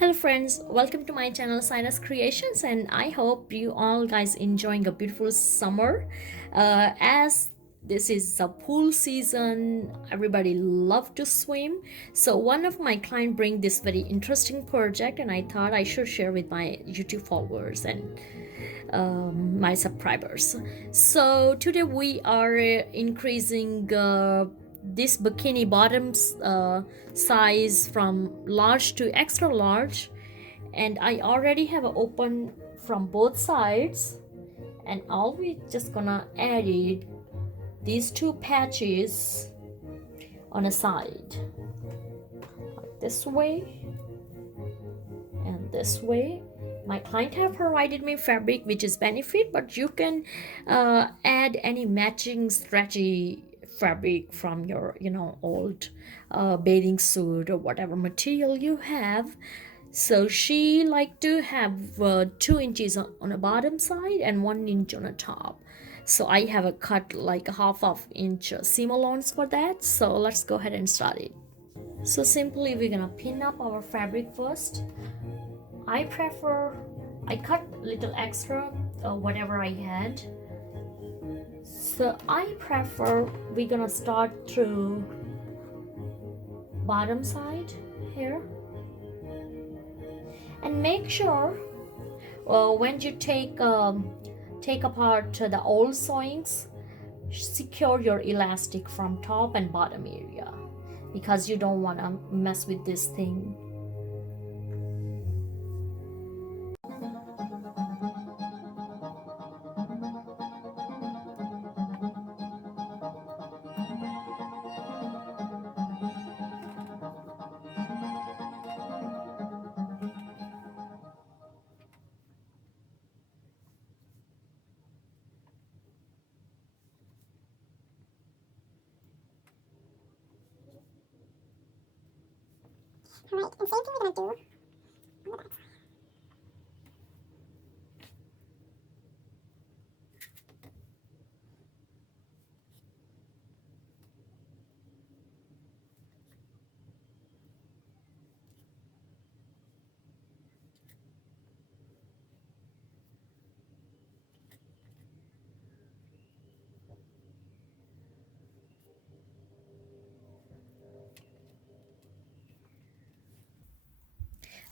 Hello friends, welcome to my channel Saira's Creations, and I hope you all guys enjoying a beautiful summer. As this is a pool season, everybody love to swim. So one of my client bring this very interesting project, and I thought I should share with my YouTube followers and my subscribers. So today we are increasing this bikini bottoms size from large to extra large, and I already have it open from both sides, and all we just gonna add it these two patches on a side, like this way and this way. My client have provided me fabric which is benefit, but you can add any matching stretchy fabric from your old bathing suit or whatever material you have. So she like to have 2 inches on the bottom side and 1 inch on the top. So I have a cut like a half of inch seam allowance for that. So let's go ahead and start it. So simply we're gonna pin up our fabric first. I cut little extra whatever I had. So I prefer we're gonna start through bottom side here, and make sure when you take apart the old sewings, secure your elastic from top and bottom area, because you don't want to mess with this thing. Alright, and same thing we're gonna do on the back side.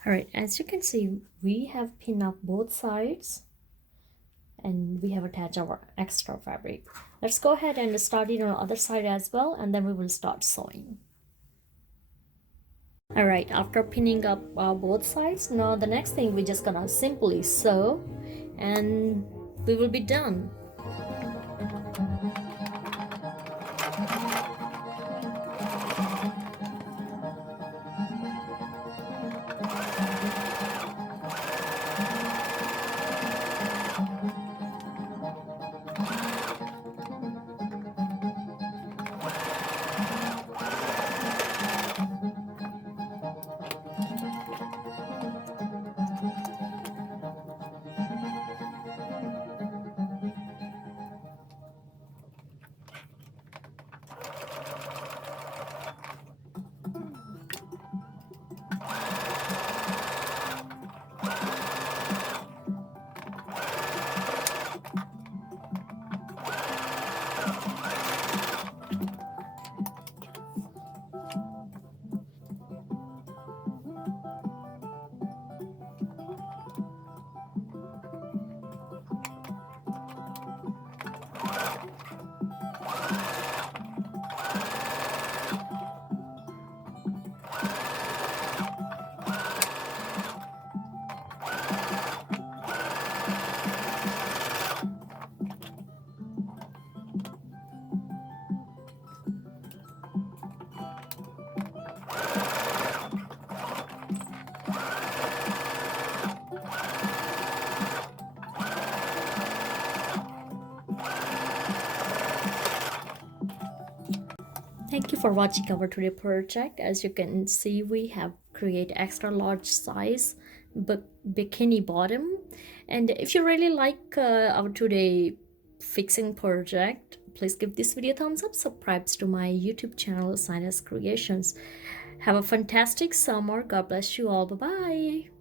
All right, as you can see, we have pinned up both sides and we have attached our extra fabric. Let's go ahead and start it on the other side as well, and then we will start sewing. All right, after pinning up both sides, now the next thing we're just gonna simply sew and we will be done. Thank you for watching our today project. As you can see, we have create extra large size bikini bottom. And if you really like our today fixing project, please give this video a thumbs up, subscribe to my YouTube channel Saira's Creations. Have a fantastic summer. God bless you all. Bye bye.